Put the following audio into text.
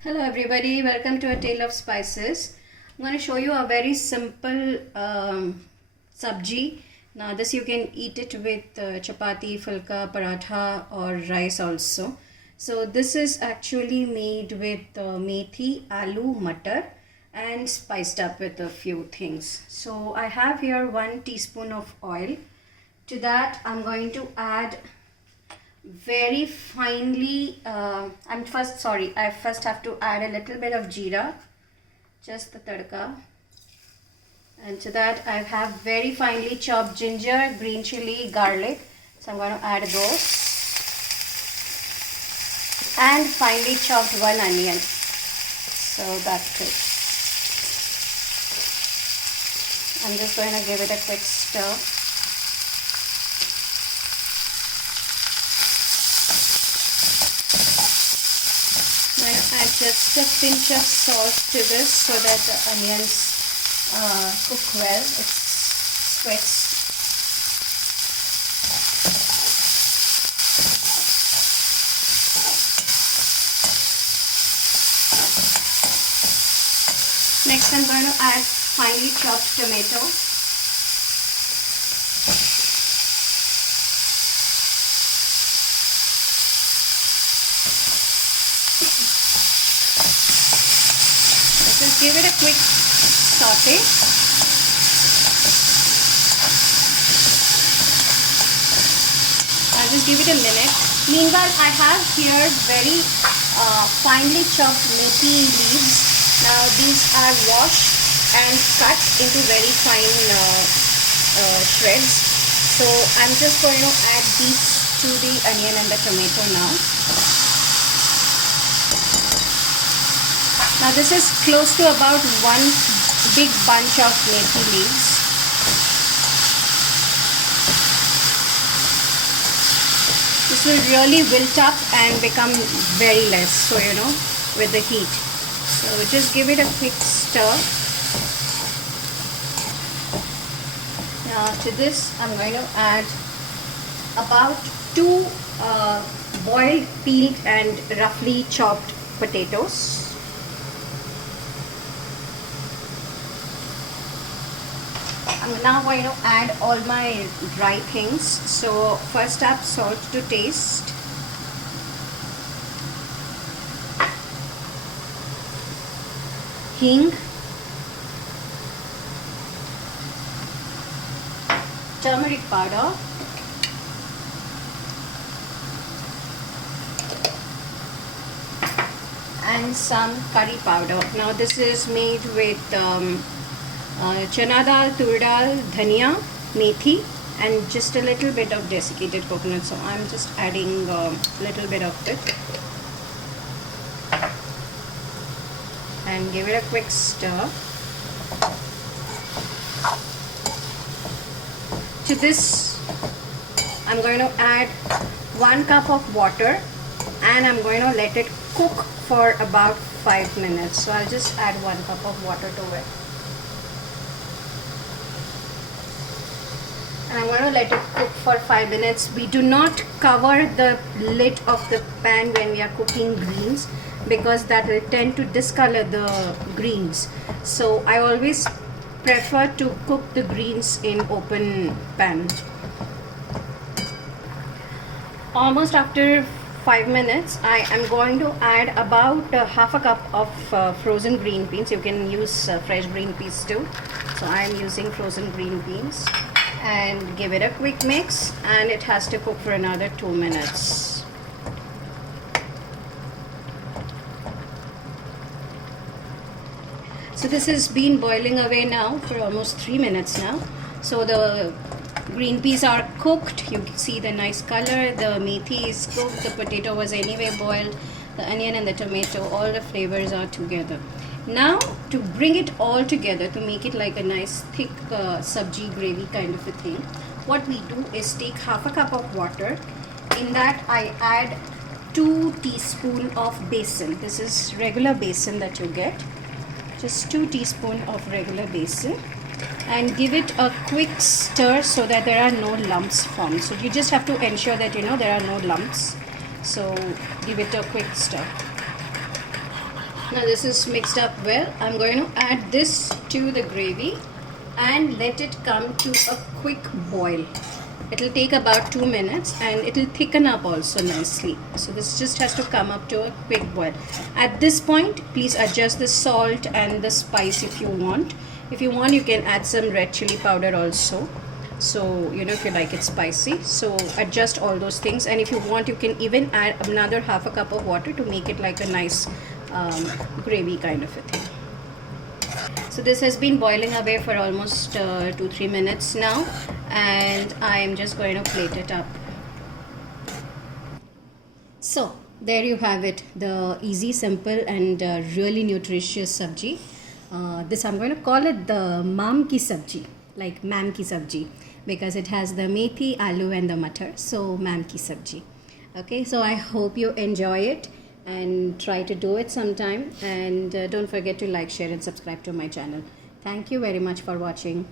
Hello everybody, welcome to A Tale of Spices. I'm going to show you a very simple sabji. Now this you can eat it with chapati, fulka, paratha or rice also. So this is actually made with methi, aloo, matar and spiced up with a few things. So I have here 1 teaspoon of oil. To that I'm going to add very finely I first have to add a little bit of jeera, just the tadka, and to that I have very finely chopped ginger, green chili, garlic, so I'm going to add those, and finely chopped 1 onion, so that's it. I'm just going to give it a quick stir. I'm going to add just a pinch of salt to this so that the onions cook well. It sweats. Next I'm going to add finely chopped tomato. Just give it a quick saute. I'll just give it a minute. Meanwhile, I have here very finely chopped methi leaves. Now these are washed and cut into very fine shreds. So I'm just going to add these to the onion and the tomato now. Now this is close to about 1 big bunch of methi leaves. This will really wilt up and become very less, so with the heat. So just give it a quick stir. Now to this I'm going to add about 2 boiled, peeled and roughly chopped potatoes. I'm now going to add all my dry things. So first up, salt to taste. Hing. Turmeric powder. And some curry powder. Now this is made with chana dal, tur dal, dhania, methi and just a little bit of desiccated coconut. So I'm just adding a little bit of it and give it a quick stir. To this I'm going to add 1 cup of water and I'm going to let it cook for about 5 minutes. So I'll just add 1 cup of water to it. And I'm going to let it cook for 5 minutes. We do not cover the lid of the pan when we are cooking greens because that will tend to discolor the greens. So I always prefer to cook the greens in open pan. Almost after 5 minutes, I am going to add about half a cup of frozen green beans. You can use fresh green peas too. So I am using frozen green beans. And give it a quick mix and it has to cook for another 2 minutes. So this has been boiling away now for almost 3 minutes now. So the green peas are cooked. You can see the nice color. The methi is cooked. The potato was anyway boiled. The onion and the tomato, all the flavors are together. Now to bring it all together, to make it like a nice thick sabji gravy kind of a thing, what we do is take half a cup of water. In that I add 2 teaspoons of besan. This is regular besan that you get. Just 2 teaspoons of regular besan. And give it a quick stir so that there are no lumps formed. So you just have to ensure that there are no lumps. So give it a quick stir. Now this is mixed up well. I'm going to add this to the gravy and let it come to a quick boil. It'll take about 2 minutes and it'll thicken up also nicely. So this just has to come up to a quick boil. At this point, please adjust the salt and the spice if you want. If you want, you can add some red chili powder also. So, you know, if you like it spicy. So adjust all those things. And if you want, you can even add another half a cup of water to make it like a nice gravy kind of a thing. So this has been boiling away for almost 2-3 minutes now, and I am just going to plate it up. So there you have it, the easy, simple and really nutritious sabji. This I'm going to call it the mam ki sabji, like mam ki sabji, because it has the methi, aloo and the matar. So mam ki sabji. Okay, so I hope you enjoy it and try to do it sometime, and don't forget to like, share and subscribe to my channel. Thank you very much for watching.